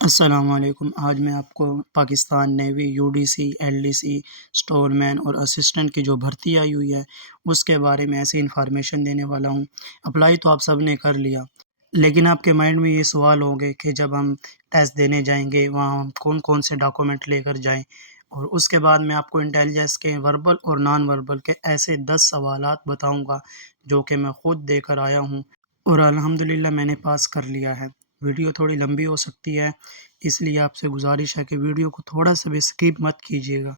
السلام علیکم۔ آج میں آپ کو Pakistan navy UDC LDC store man اور اسسٹنٹ کی جو بھرتی آئی ہوئی ہے اس کے بارے میں ایسی انفارمیشن دینے والا ہوں۔ اپلائی تو آپ سب نے کر لیا، لیکن آپ کے مائنڈ میں یہ سوال ہوں گے کہ جب ہم ٹیسٹ دینے جائیں گے وہاں ہم کون کون سے ڈاکومنٹ لے کر جائیں، اور اس کے بعد میں آپ کو انٹیلیجنس کے وربل اور نان وربل کے ایسے 10 سوالات بتاؤں گا جو کہ میں خود دے کر آیا ہوں اور الحمدللہ میں نے پاس کر لیا ہے۔ ویڈیو تھوڑی لمبی ہو سکتی ہے، اس لیے آپ سے گزارش ہے کہ ویڈیو کو تھوڑا سا بھی سکپ مت کیجیے گا،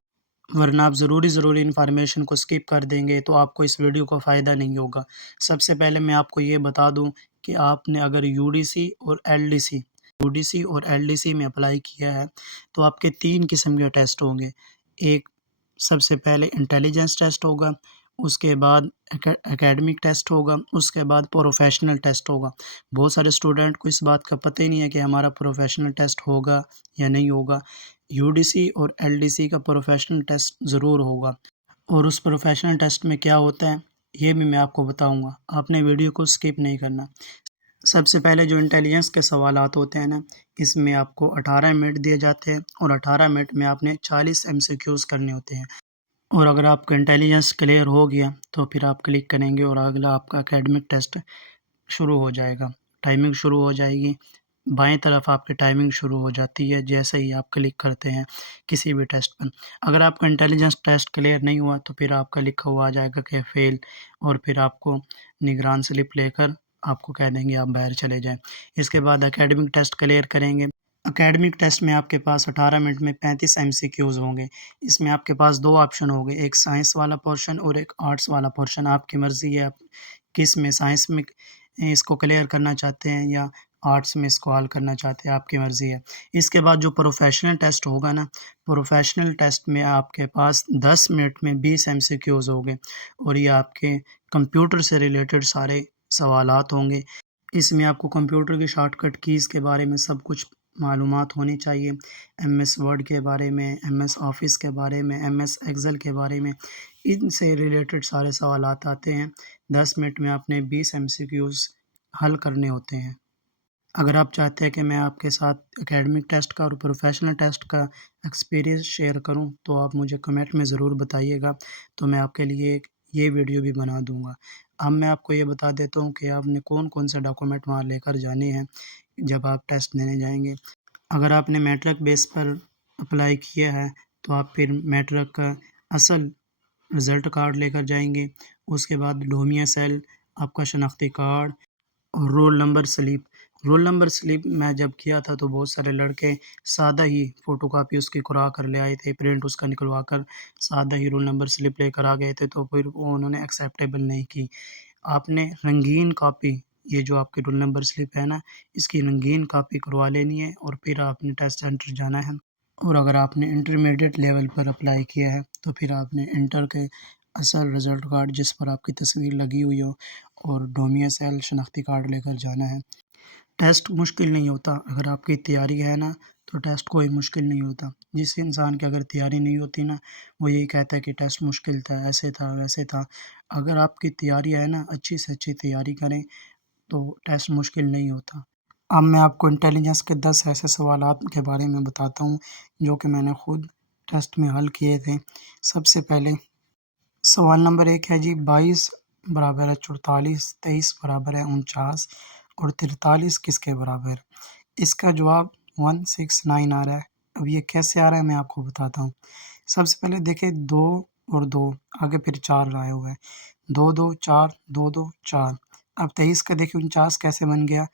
ورنہ آپ ضروری انفارمیشن کو سکپ کر دیں گے تو آپ کو اس ویڈیو کا فائدہ نہیں ہوگا۔ سب سے پہلے میں آپ کو یہ بتا دوں کہ آپ نے اگر UDC اور LDC میں اپلائی کیا ہے تو آپ کے 3 قسم کے ٹیسٹ ہوں گے۔ ایک سب سے پہلے انٹیلیجنس ٹیسٹ ہوگا، اس کے بعد اکیڈمک ٹیسٹ ہوگا، اس کے بعد پروفیشنل ٹیسٹ ہوگا۔ بہت سارے اسٹوڈنٹ کو اس بات کا پتہ ہی نہیں ہے کہ ہمارا پروفیشنل ٹیسٹ ہوگا یا نہیں ہوگا۔ UDC اور LDC کا پروفیشنل ٹیسٹ ضرور ہوگا، اور اس پروفیشنل ٹیسٹ میں کیا ہوتا ہے یہ بھی میں آپ کو بتاؤں گا، آپ نے ویڈیو کو سکپ نہیں کرنا۔ سب سے پہلے جو انٹیلیجنس کے سوالات ہوتے ہیں نا، اس میں آپ کو 18 منٹ دیے جاتے ہیں، اور 18 منٹ میں آپ نے 40 MCQs کرنے ہوتے ہیں، اور اگر آپ کا انٹیلیجنس کلیئر ہو گیا تو پھر آپ کلک کریں گے اور اگلا آپ کا اکیڈمک ٹیسٹ شروع ہو جائے گا، ٹائمنگ شروع ہو جائے گی۔ بائیں طرف آپ کی ٹائمنگ شروع ہو جاتی ہے جیسے ہی آپ کلک کرتے ہیں کسی بھی ٹیسٹ پر۔ اگر آپ کا انٹیلیجنس ٹیسٹ کلیئر نہیں ہوا تو پھر آپ کا لکھا ہوا آ جائے گا کہ فیل، اور پھر آپ کو نگران سلپ لے کر آپ کو کہہ دیں گے آپ باہر چلے جائیں۔ اس کے بعد اکیڈمک ٹیسٹ کلیئر کریں گے۔ اکیڈمک ٹیسٹ میں آپ کے پاس 18 منٹ میں 35 MCQs ہوں گے۔ اس میں آپ کے پاس 2 آپشن ہوں گے، ایک سائنس والا پورشن اور ایک آرٹس والا پورشن۔ آپ کی مرضی ہے آپ کس میں، سائنس میں اس کو کلیئر کرنا چاہتے ہیں یا آرٹس میں اس کو حل کرنا چاہتے ہیں، آپ کی مرضی ہے۔ اس کے بعد جو پروفیشنل ٹیسٹ ہوگا نا، پروفیشنل ٹیسٹ میں آپ کے پاس 10 منٹ میں 20 MCQs ہوں گے، اور یہ آپ کے کمپیوٹر سے ریلیٹڈ سارے سوالات ہوں گے۔ اس میں آپ کو کمپیوٹر کی شارٹ کٹ کیز کے بارے میں سب کچھ معلومات ہونی چاہیے، MS ورڈ کے بارے میں، MS آفس کے بارے میں، MS ایکسل کے بارے میں، ان سے ریلیٹڈ سارے سوالات آتے ہیں۔ 10 منٹ میں آپ نے 20 MCQs حل کرنے ہوتے ہیں۔ اگر آپ چاہتے ہیں کہ میں آپ کے ساتھ اکیڈمک ٹیسٹ کا اور پروفیشنل ٹیسٹ کا ایکسپیرینس شیئر کروں تو آپ مجھے کمنٹ میں ضرور بتائیے گا، تو میں آپ کے لیے یہ ویڈیو بھی بنا دوں گا۔ اب میں آپ کو یہ بتا دیتا ہوں کہ آپ نے کون کون سے ڈاکومنٹ وہاں لے کر جانے ہیں جب آپ ٹیسٹ دینے جائیں گے۔ اگر آپ نے میٹرک بیس پر اپلائی کیا ہے تو آپ پھر میٹرک کا اصل رزلٹ کارڈ لے کر جائیں گے، اس کے بعد ڈومیسائل، آپ کا شناختی کارڈ اور رول نمبر سلپ میں جب کیا تھا تو بہت سارے لڑکے سادہ ہی فوٹو کاپی اس کی کرا کر لے آئے تھے، پرنٹ اس کا نکلوا کر سادہ ہی رول نمبر سلپ لے کر آ گئے تھے، تو پھر وہ انہوں نے ایکسیپٹیبل نہیں کی۔ آپ نے رنگین کاپی، یہ جو آپ کے رول نمبر سلپ ہے نا، اس کی رنگین کاپی کروا لینی ہے، اور پھر آپ نے ٹیسٹ سینٹر جانا ہے۔ اور اگر آپ نے انٹرمیڈیٹ لیول پر اپلائی کیا ہے تو پھر آپ نے انٹر کے اصل رزلٹ کارڈ جس پر آپ کی تصویر لگی ہوئی ہو اور ڈومیسائل شناختی کارڈ لے کر جانا ہے۔ ٹیسٹ مشکل نہیں ہوتا، اگر آپ کی تیاری ہے نا تو ٹیسٹ کوئی مشکل نہیں ہوتا۔ جس انسان کی اگر تیاری نہیں ہوتی نا، وہ یہی کہتا ہے کہ ٹیسٹ مشکل تھا، ایسے تھا ویسے تھا۔ اگر آپ کی تیاری ہے نا، اچھی سے اچھی تیاری کریں تو ٹیسٹ مشکل نہیں ہوتا۔ اب میں آپ کو انٹیلیجنس کے 10 ایسے سوالات کے بارے میں بتاتا ہوں جو کہ میں نے خود ٹیسٹ میں حل کیے تھے۔ سب سے پہلے سوال نمبر 1 ہے جی، 22 برابر ہے 44، 23 برابر ہے 49 اور 43 کس کے برابر ہے؟ اس کا جواب 169 آ رہا ہے۔ اب یہ کیسے آ رہا ہے میں آپ کو بتاتا ہوں۔ سب سے پہلے دیکھیں 2 اور 2، آگے پھر 4 آئے ہوئے ہیں، 2 2 4 2 2 4۔ اب 23 کا دیکھیں 49 کیسے بن گیا،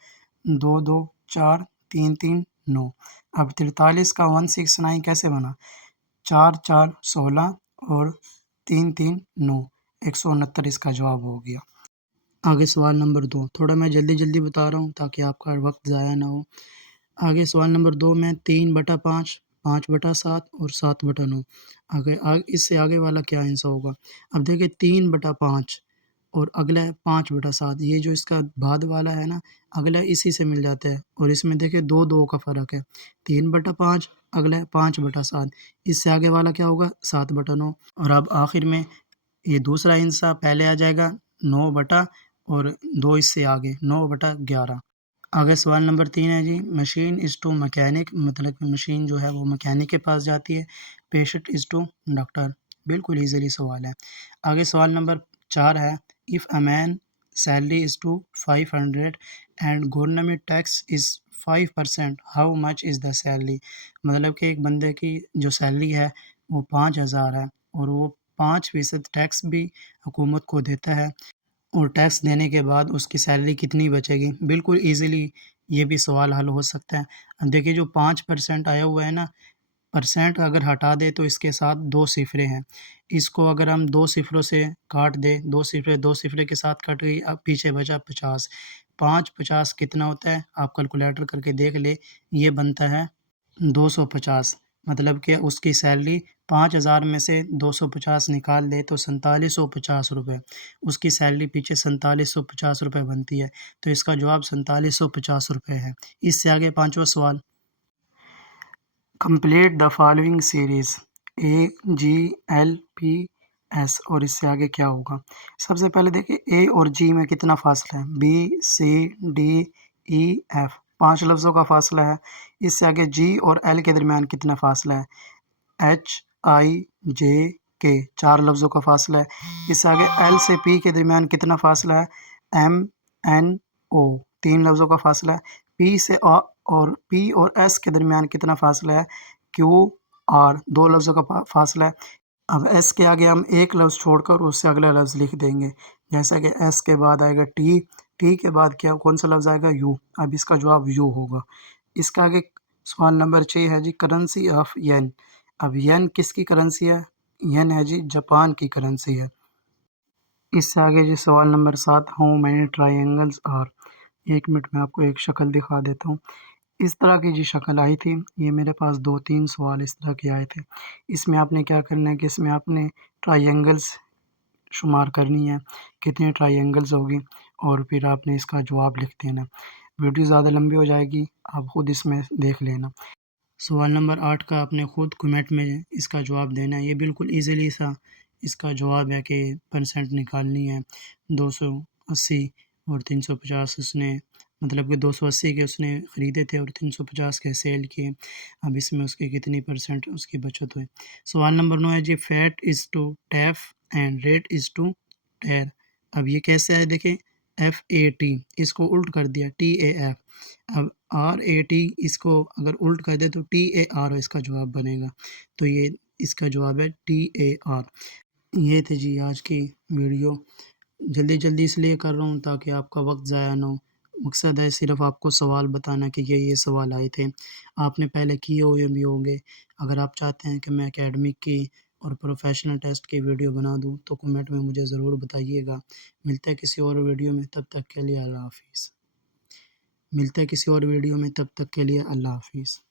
2 2 4 3 3 9۔ اب 43 کا 169 کیسے بنا، 4 4 16 اور 3 3 9، 169 اس کا جواب ہو گیا۔ آگے سوال نمبر 2، تھوڑا میں جلدی بتا رہا ہوں تاکہ آپ کا وقت ضائع نہ ہو۔ آگے سوال نمبر 2 میں 3/5، 5/7 اور 7/9۔ اس سے آگے والا کیا آنسر ہوگا؟ اب دیکھیں 3/5 اور اگلا ہے 5/7، یہ جو اس کا بعد والا ہے نا، اگلا اسی سے مل جاتا ہے، اور اس میں دیکھیں 2 2 کا فرق ہے، 3/5 اگلا ہے 5/7، اس سے آگے والا کیا ہوگا 7/9، اور اب آخر میں یہ دوسرا حصہ پہلے آ جائے گا 9 بٹا اور 2 اس سے آگے 9/11۔ آگے سوال نمبر 3 ہے جی، مشین از ٹو مکینک، مطلب کہ مشین جو ہے وہ مکینک کے پاس جاتی ہے، پیشنٹ از ٹو ڈاکٹر، بالکل ایزیلی سوال ہے۔ آگے سوال نمبر 4 ہے، if a man salary is two 500 and government tax is 5%، how much is the salary? مطلب کہ ایک بندے کی جو سیلری ہے وہ 5000 ہے اور وہ 5% ٹیکس بھی حکومت کو دیتا ہے، اور ٹیکس دینے کے بعد اس کی سیلری کتنی بچے گی؟ بالکل ایزیلی یہ بھی سوال حل ہو سکتا ہے۔ اب دیکھیے جو 5% آیا ہوا ہے نا، پرسینٹ اگر ہٹا دے تو اس کے ساتھ 2 صفریں ہیں، اس کو اگر ہم 2 صفروں سے کاٹ دیں، 2 صفرے کے ساتھ کٹ گئی، اب پیچھے بچا 50، 5 کتنا ہوتا ہے؟ آپ کیلکولیٹر کر کے دیکھ لے، یہ بنتا ہے 250، مطلب کہ اس کی سیلری 5000 میں سے 250 نکال دے تو 4750 روپے، اس کی سیلری پیچھے 4750 روپے بنتی ہے، تو اس کا جواب 4750 روپے ہے۔ اس سے آگے 5واں سوال، complete the following series A G L P S, اور اس سے آگے کیا ہوگا؟ سب سے پہلے دیکھیں اے اور جی میں کتنا فاصلہ ہے، B C D E F 5 لفظوں کا فاصلہ ہے، اس سے آگے جی اور ایل کے درمیان کتنا فاصلہ ہے، ایچ آئی جے کے 4 لفظوں کا فاصلہ ہے، اس سے آگے ایل سے پی کے درمیان کتنا فاصلہ ہے، ایم این او 3 لفظوں کا فاصلہ ہے، پی سے اور پی اور ایس کے درمیان کتنا فاصلہ ہے، کیو آر 2 لفظوں کا فاصلہ ہے۔ اب ایس کے آگے ہم ایک لفظ چھوڑ کر اس سے اگلا لفظ لکھ دیں گے، جیسا کہ ایس کے بعد آئے گا ٹی، ٹی کے بعد کون سا لفظ آئے گا، یو، اب اس کا جواب یو ہوگا۔ اس کا آگے سوال نمبر 6 ہے جی، کرنسی آف ین، اب ین کس کی کرنسی ہے؟ ین ہے جی جاپان کی کرنسی ہے۔ اس سے آگے جی سوال نمبر 7، how many triangles are, 1 minute میں آپ کو ایک شکل دکھا دیتا ہوں۔ اس طرح کی جی شکل آئی تھی، یہ میرے پاس 2-3 سوال اس طرح کے آئے تھے، اس میں آپ نے کیا کرنا ہے کہ اس میں آپ نے ٹرائی اینگلز شمار کرنی ہے، کتنے ٹرائی اینگلز ہوگی، اور پھر آپ نے اس کا جواب لکھ دینا۔ ویڈیو زیادہ لمبی ہو جائے گی، آپ خود اس میں دیکھ لینا۔ سوال نمبر 8 کا آپ نے خود کمنٹ میں اس کا جواب دینا ہے، یہ بالکل ایزیلی سا اس کا جواب ہے کہ پرسنٹ نکالنی ہے، 280 اور 350 اس نے، مطلب کہ 280 کے اس نے خریدے تھے اور 350 کے سیل کیے، اب اس میں اس کی کتنی پرسنٹ اس کی بچت ہوئی۔ سوال نمبر 9 ہے جی، fat is to tef and rat is to ter, اب یہ کیسے ہے؟ دیکھیں ایف اے ٹی، اس کو الٹ کر دیا ٹی اے ایف، اب آر اے ٹی اس کو اگر الٹ کر دے تو ٹی اے آر اس کا جواب بنے گا، تو یہ اس کا جواب ہے ٹی اے آر۔ یہ تھے جی آج کی ویڈیو، جلدی اس لیے کر رہا ہوں تاکہ آپ کا وقت ضائع نہ ہو، مقصد ہے صرف آپ کو سوال بتانا کہ یہ سوال آئے تھے، آپ نے پہلے کیے ہوئے بھی ہوں گے۔ اگر آپ چاہتے ہیں کہ میں اکیڈمک کی اور پروفیشنل ٹیسٹ کی ویڈیو بنا دوں تو کمنٹ میں مجھے ضرور بتائیے گا۔ ملتا ہے کسی اور ویڈیو میں، تب تک کے لیے اللہ حافظ۔